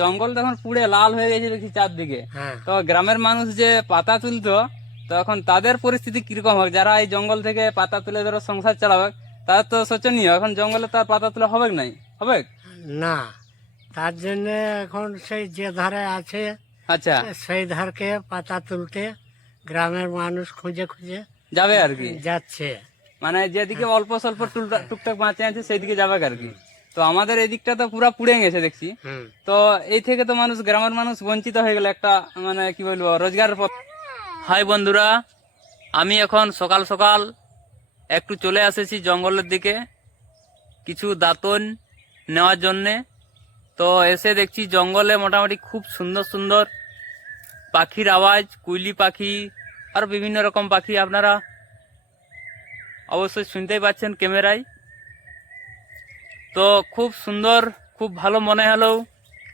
জঙ্গল তখন পুড়ে লাল হয়ে গেছে দেখছি চারদিকে। তো গ্রামের মানুষ যে পাতা তুলতো, তো এখন তাদের পরিস্থিতি কিরকম হবে? যারা এই জঙ্গল থেকে পাতা তুলে ধরো সংসার চালাবে, তাদের তো শোচনীয়। এখন জঙ্গলে তার পাতা তুলে হবে নাই, হবে না, তার জন্য এখন সেই যে ধারে আছে আচ্ছা সেই ধারকে পাতা তুলতে গ্রামের মানুষ খুঁজে খুঁজে যাবে আর কি, যাচ্ছে। মানে যেদিকে অল্প স্বল্প টুকটাক বাঁচে আছে সেই দিকে যাবে আর কি। তো আমাদের এই দিকটা তো পুরা পুড়ে গেছে দেখছি। তো এই থেকে তো মানুষ, গ্রামের মানুষ বঞ্চিত হয়ে গেল একটা, মানে কি বলবো, রোজগারের পথ। হাই বন্ধুরা, আমি এখন সকাল সকাল একটু চলে এসেছি জঙ্গলের দিকে কিছু দাতন নেওয়ার জন্যে। তো এসে দেখছি জঙ্গলে মোটামুটি খুব সুন্দর সুন্দর পাখির আওয়াজ, কুইলি পাখি আর বিভিন্ন রকম পাখি আপনারা অবশ্যই শুনতেই পাচ্ছেন ক্যামেরায়। তো খুব সুন্দর, খুব ভালো মনে হলো,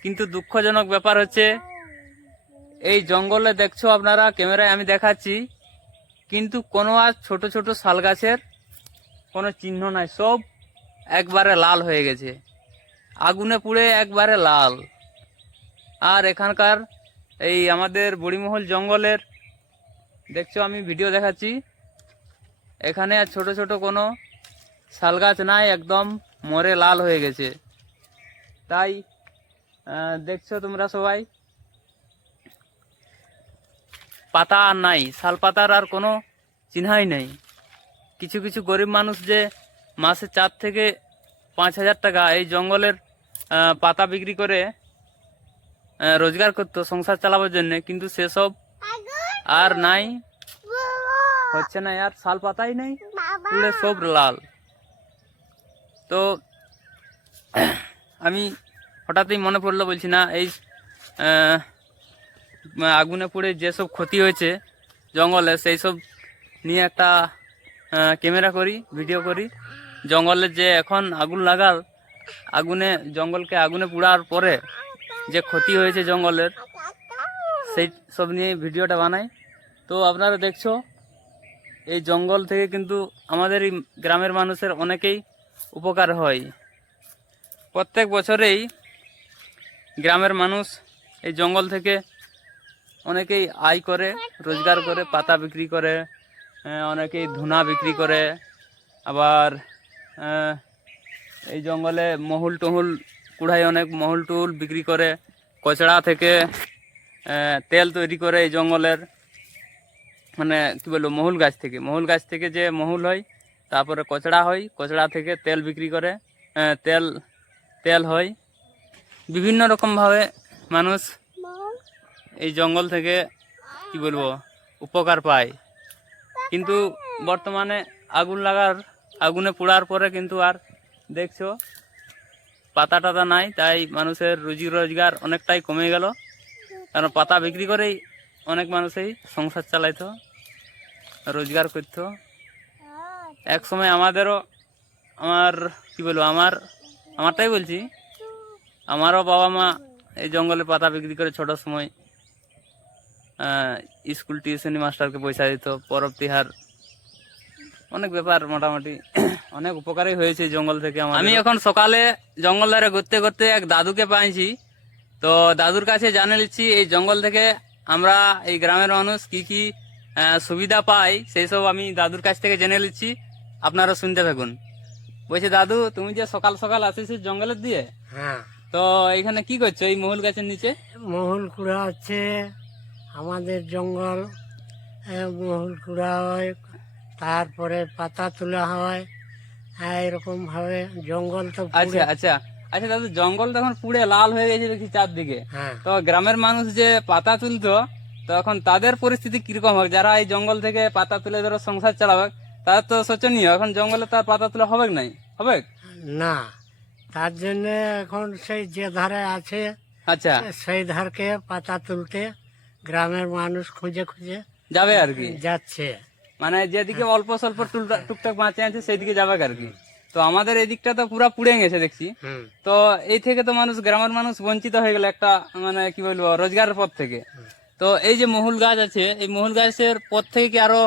কিন্তু দুঃখজনক ব্যাপার হচ্ছে এই জঙ্গলে দেখছো আপনারা ক্যামেরায় আমি দেখাচ্ছি, কিন্তু কোনো আর ছোট ছোট শাল গাছের কোনো চিহ্ন নাই, সব একবারে লাল হয়ে গেছে, আগুনে পুড়ে একবারে লাল। আর এখানকার এই আমাদের বুড়িমহল জঙ্গলের দেখছো, আমি ভিডিও দেখাচ্ছি, এখানে আর ছোট ছোট কোনো শাল গাছ নাই, একদম মরে লাল হয়ে গেছে। তাই দেখছো তোমরা সবাই, পাতা আর নাই, শাল পাতার আর কোনো চিহ্নই নেই। কিছু কিছু গরিব মানুষ যে মাসে 4 থেকে 5,000 টাকা এই জঙ্গলের পাতা বিক্রি করে রোজগার করতো সংসার চালাবার জন্য, কিন্তু সেসব আর নাই, হচ্ছে না, আর শাল পাতাই নেই, পুরো সব লাল। তো আমি হঠাৎই মনে পড়লো, বলছি না এই আগুনে পুড়ে যেসব ক্ষতি হয়েছে জঙ্গলে, সেই সব নিয়ে একটা ক্যামেরা করি, ভিডিও করি। জঙ্গলের যে এখন আগুন লাগাল, জঙ্গলকে আগুনে পোড়ার পরে যে ক্ষতি হয়েছে জঙ্গলের, সেই সব নিয়ে ভিডিওটা বানাই। তো আপনারা দেখছো এই জঙ্গল থেকে কিন্তু আমাদের এই গ্রামের মানুষের অনেকেই উপকার হয়। প্রত্যেক বছরেই গ্রামের মানুষ এই জঙ্গল থেকে অনেকেই আয় করে, রোজগার করে, পাতা বিক্রি করে, অনেকেই ধুনা বিক্রি করে, আবার এই জঙ্গলে মহুল টহুল কুড়ায়, অনেক মহুল টহুল বিক্রি করে, কচড়া থেকে তেল তৈরি করে এই জঙ্গলের, মানে কি বলবো, মহুল গাছ থেকে যে মহুল হয়, তারপরে কচড়া হয়, কচড়া থেকে তেল বিক্রি করে, তেল হয়। বিভিন্ন রকমভাবে মানুষ এই জঙ্গল থেকে কি বলবো উপকার পায়। কিন্তু বর্তমানে আগুনে পোড়ার পরে কিন্তু আর দেখছো পাতা টাতা নাই, তাই মানুষের রুজি রোজগার অনেকটাই কমে গেল। কারণ পাতা বিক্রি করেই অনেক মানুষই সংসার চালাইতো, রোজগার করতো। এক সময় আমারটাই বলছি, আমারও বাবা মা এই জঙ্গলে পাতা বিক্রি করে ছোট সময় স্কুল টিউশনি মাস্টারকে পয়সা দিত, পরব তিহার, অনেক ব্যাপার, মোটামুটি অনেক উপকারই হয়েছে জঙ্গল থেকে। আমি এখন সকালে জঙ্গল ধারে ঘুরতে ঘুরতে এক দাদুকে পাইছি। তো দাদুর কাছে জানে নিচ্ছি এই জঙ্গল থেকে আমরা এই গ্রামের মানুষ কি কি সুবিধা পাই, সেই সব আমি দাদুর কাছ থেকে জেনে নিচ্ছি, আপনারা শুনতে থাকুন। বলছি, দাদু তুমি যে সকাল সকাল আসিস জঙ্গলের দিয়ে, তো এখানে কি করছো এই মহুল গাছের নিচে? মহুল কুড়া হচ্ছে আমাদের জঙ্গল, মহুল কুড়া হয়, তারপরে পাতা তোলা হয়, এরকম ভাবে জঙ্গল তো। আচ্ছা আচ্ছা আচ্ছা দাদু, জঙ্গল তখন পুড়ে লাল হয়ে গেছে দেখছি চারদিকে। তো গ্রামের মানুষ যে পাতা তুলতো, তো এখন তাদের পরিস্থিতি কিরকম হবে? যারা এই জঙ্গল থেকে পাতা তুলে ধরো সংসার চালাবে, তাদের তো শোচনীয়। এখন জঙ্গলে তার পাতা তুলে হবে নাই, হবে না, তার জন্য এখন সেই যে ধারে আছে আচ্ছা সেই ধারকে পাতা তুলতে গ্রামের মানুষ খুঁজে খুঁজে যাবে আর কি, যাচ্ছে। মানে যেদিকে অল্প স্বল্প টুকটাক বাঁচে আছে সেই দিকে যাবে আর কি। তো আমাদের এই দিকটা তো পুরা পুড়ে গেছে দেখছি। তো এই থেকে তো মানুষ, গ্রামের মানুষ বঞ্চিত হয়ে গেল একটা, মানে কি বলবো, রোজগারের পথ থেকে। তো এই যে মহুল গাছ আছে, এই মহুল গাছের পথ থেকে কি আরো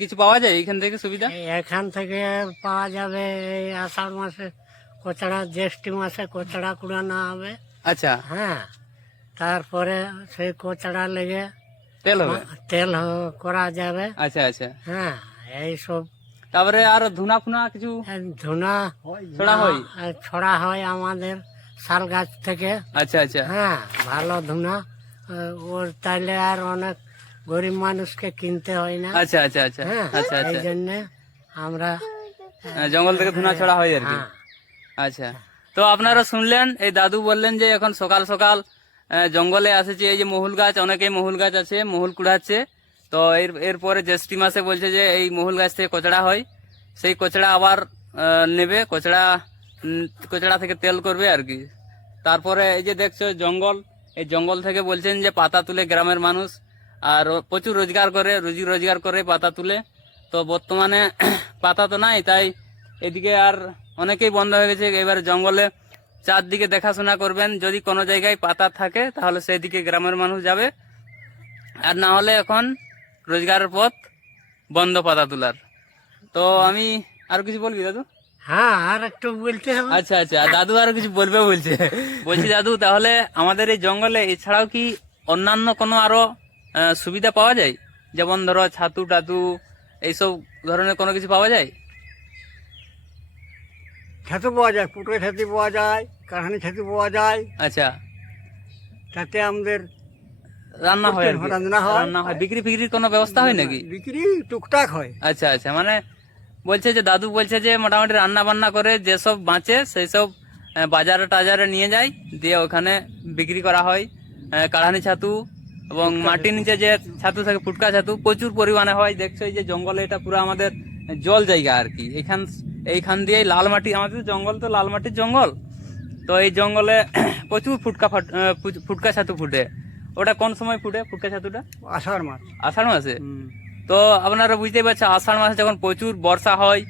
কিছু পাওয়া যায় এখান থেকে সুবিধা? এখান থেকে পাওয়া যাবে এই আষাঢ় মাসে কচড়া, জ্যৈষ্ঠ মাসে কচড়া কুড়ানো হবে। আচ্ছা, হ্যাঁ, তারপরে সেই কোচড়া লেগে তেল হবে। তেল করা যাবে। আচ্ছা আচ্ছা, হ্যাঁ, এইসব তারপরে আর ধুনা ফুনা কিছু ধুনা ছড়া হয়। ছড়া হয় আমাদের শাল গাছ থেকে। আচ্ছা আচ্ছা, হ্যাঁ, ভালো ধুনা। ওর তাইলে আর অনেক গরিব মানুষকে কিনতে হয় না। আচ্ছা আচ্ছা আচ্ছা হ্যাঁ, আচ্ছা এই আচ্ছা, জন্য আমরা জঙ্গল থেকে ধুনা ছড়া হয় আর কি। হ্যাঁ, আচ্ছা, তো আপনারা শুনলেন, এই দাদু বললেন যে এখন সকাল সকাল জঙ্গলে আসেছে, এই যে মহুল গাছ, অনেকেই মহুল গাছ আছে, মহুল কুড়াচ্ছে। তো এরপরে জ্যৈষ্ঠী মাসে বলছে যে এই মহুল গাছ থেকে কচড়া হয়, সেই কচড়া আবার নেবে, কচড়া থেকে তেল করবে আর কি। তারপরে এই যে দেখছো জঙ্গল, এই জঙ্গল থেকে বলছেন যে পাতা তুলে গ্রামের মানুষ আর প্রচুর রোজগার করে, রুজি রোজগার করে পাতা তুলে। তো বর্তমানে পাতা তো নাই, তাই এদিকে আর অনেকেই বন্ধ হয়ে গেছে। এবার জঙ্গলে চারদিকে দেখাশোনা করবেন, যদি কোনো জায়গায় পাতা থাকে তাহলে সেই দিকে গ্রামের মানুষ যাবে, আর না হলে এখন রোজগারের পথ বন্ধ পাতা তোলার। তো আমি আর কিছু বলবি দাদু? হ্যাঁ, আর একটু বলতে হবে। আচ্ছা আচ্ছা, দাদু আরো কিছু বলবে বলছে। বলছি দাদু, তাহলে আমাদের এই জঙ্গলে এছাড়াও কি অন্যান্য কোনো আরো সুবিধা পাওয়া যায়? যেমন ধরো ছাতু টাতু এইসব ধরনের কোনো কিছু পাওয়া যায়? ছাতু পাওয়া যায়, পুটে ছাতু পাওয়া যায়, কারহানি ছাতু পাওয়া যায়। আচ্ছা, তাতে আমাদের রান্না হয় আর কি? রান্না হয়। রান্না হয়, বিক্রি ফিক্রির কোনো ব্যবস্থা হয় নাকি? বিক্রি টুকটাক হয়। আচ্ছা আচ্ছা, মানে বলছে যে দাদু বলছে যে মোটামুটি রান্না বান্না করে যেসব বাঁচে সেই সব বাজারে টাজারে নিয়ে যায়, দিয়ে ওখানে বিক্রি করা হয়। কাঢ়ানি ছাতু এবং মাটির নিচে যে ছাতু থাকে ফুটকা ছাতু প্রচুর পরিমাণে হয়। দেখছো এই যে জঙ্গলে, এটা পুরো আমাদের জল জায়গা আর কি। এইখান দিয়েই লাল মাটি, আমাদের জঙ্গল তো লাল মাটির জঙ্গল। তো এই জঙ্গলে প্রচুর ফুটকা ছাতু ফুটে। ওটা কোন সময় ফুটে ফুটকা ছাতুটা? আষাঢ় মাস। আষাঢ় মাসে। তো আপনারা বুঝতেই পারছেন, আষাঢ় মাসে যখন প্রচুর বর্ষা হয়,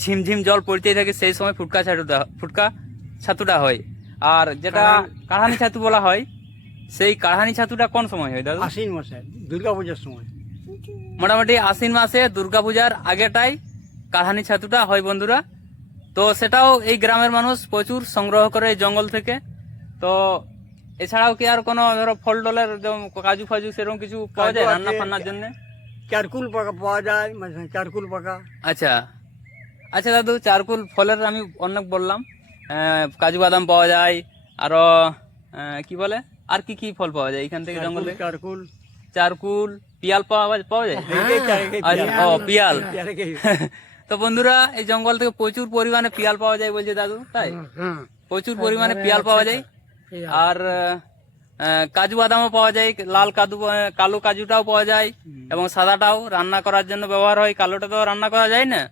ঝিমঝিম জল পড়তেই থাকে, সেই সময় ফুটকা ছাতুটা হয়। আর যেটা কাঢ়ানি ছাতু বলা হয়, সেই কাঢ়ানি ছাতুটা কোন সময় হয় দাদা? আশ্বিন মাসে, দুর্গা পূজার সময়। মোটামুটি আশ্বিন মাসে দুর্গাপূজার আগেটাই কাঢ়ানি ছাতুটা হয় বন্ধুরা। তো সেটাও এই গ্রামের মানুষ প্রচুর সংগ্রহ করে এই জঙ্গল থেকে। তো এছাড়াও কি আর কোনো ধরো ফল টলের কাজু ফাজু সেরকম কিছু পাওয়া যায় রান্না ফান্নার জন্য? চারকুল পাকা পাওয়া যায়, চারকুল পাকা। আচ্ছা আচ্ছা দাদু, চারকুল ফলের আমি অনেক বললাম, কাজু বাদাম পাওয়া যায়, আরো কি বলে, আর কি কি ফল পাওয়া যায় এখান থেকে জঙ্গল থেকে? চারকুল, চারকুল, পিয়াল পাওয়া যায়। আচ্ছা, ও পিয়াল। তো বন্ধুরা, এই জঙ্গল থেকে প্রচুর পরিমাণে পিয়াল পাওয়া যায় বলছে দাদু, তাই প্রচুর পরিমাণে পিয়াল পাওয়া যায়। আর কাজু বাদামও পাওয়া যায়, কালো কাজুটাও পাওয়া যায়, এবং সাদাটাও রান্না করার জন্য ব্যবহার হয়, কালোটা তো রান্না করা যায় না।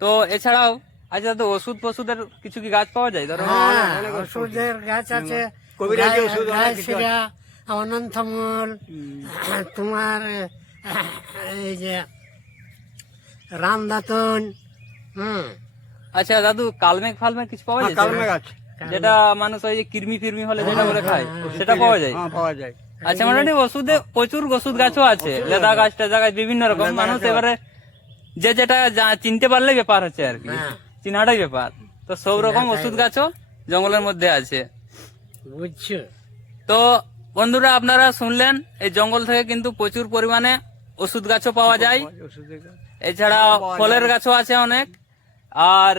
তো এছাড়াও আচ্ছা তো ওষুধের কিছু কি গাছ পাওয়া যায়? ধরো ওষুধের গাছ আছে, অনন্তমূল, তোমার এই যে রামদাতন। আচ্ছা দাদু, কালমেঘ ফালমেঘ কিছু পাওয়া যায়? কালমেঘ আছে, যেটা মানুষ ওই যে কৃমি ফিরমি হলে যেটা করে খায়, সেটা পাওয়া যায়? পাওয়া যায়। আচ্ছা, মোটামুটি ওষুধে প্রচুর ওষুধ গাছও আছে, লেদা গাছ টেদা গাছ বিভিন্ন রকম। মানুষ এবারে যে যেটা চিনতে পারলে ব্যাপার হচ্ছে আর কি, চিনাটাই ব্যাপার। তো সব রকম ওষুধ গাছও জঙ্গলের মধ্যে আছে, বুঝছো? তো বন্ধুরা আপনারা শুনলেন, এই জঙ্গল থেকে কিন্তু প্রচুর পরিমাণে ওষুধ গাছও পাওয়া যায়, এছাড়া ফলের গাছও আছে অনেক, আর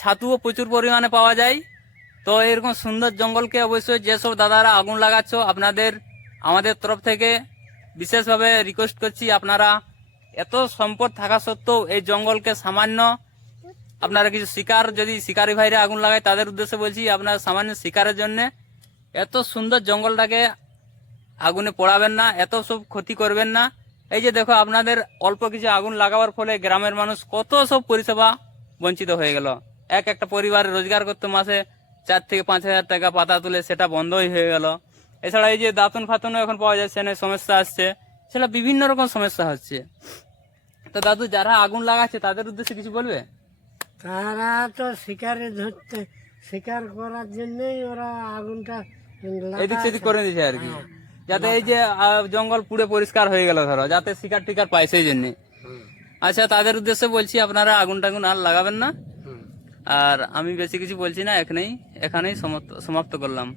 ছাতুও প্রচুর পরিমাণে পাওয়া যায়। তো এরকম সুন্দর জঙ্গলকে অবশ্যই যেসব দাদারা আগুন লাগাচ্ছ, আমাদের তরফ থেকে বিশেষভাবে রিকোয়েস্ট করছি, আপনারা এত সম্পদ থাকা সত্ত্বেও এই জঙ্গলকে সামান্য আপনারা কিছু যদি শিকারী ভাইরা আগুন লাগায়, তাদের উদ্দেশ্যে বলছি, আপনারা সামান্য শিকারের জন্য এত সুন্দর জঙ্গলটাকে আগুনে পোড়াবেন না, এত সব ক্ষতি করবেন না। এই যে দেখো, আপনাদের অল্প কিছু আগুন লাগাবার ফলে গ্রামের মানুষ কত সব পরিষেবা বঞ্চিত হয়ে গেল। একটা পরিবার রোজগার করতে মাসে 4 থেকে 5 হাজার টাকা পাতা তুলে, সেটা বন্ধই হয়ে গেল। এছাড়া এই যে দাঁতন ফাতনও এখন পাওয়া যাচ্ছে না, সমস্যা আসছে, সেটা বিভিন্ন রকম সমস্যা হচ্ছে। তো দাদু, যারা আগুন লাগাচ্ছে তাদের উদ্দেশ্যে কিছু বলবে? তারা তো শিকার করার জন্যই ওরা আগুনটা এদিক সেদিক করে দিচ্ছে আর কি, যাতে এই যে জঙ্গল পুরো পরিষ্কার হয়ে গেল, ধরো যাতে শিকার টিকার পায় সেই জন্য। আচ্ছা, তাদের উদ্দেশ্যে বলছি, আপনারা আগুন টাগুন আর লাগাবেন না। আর আমি বেশি কিছু বলছি না, এখানেই সমাপ্ত করলাম।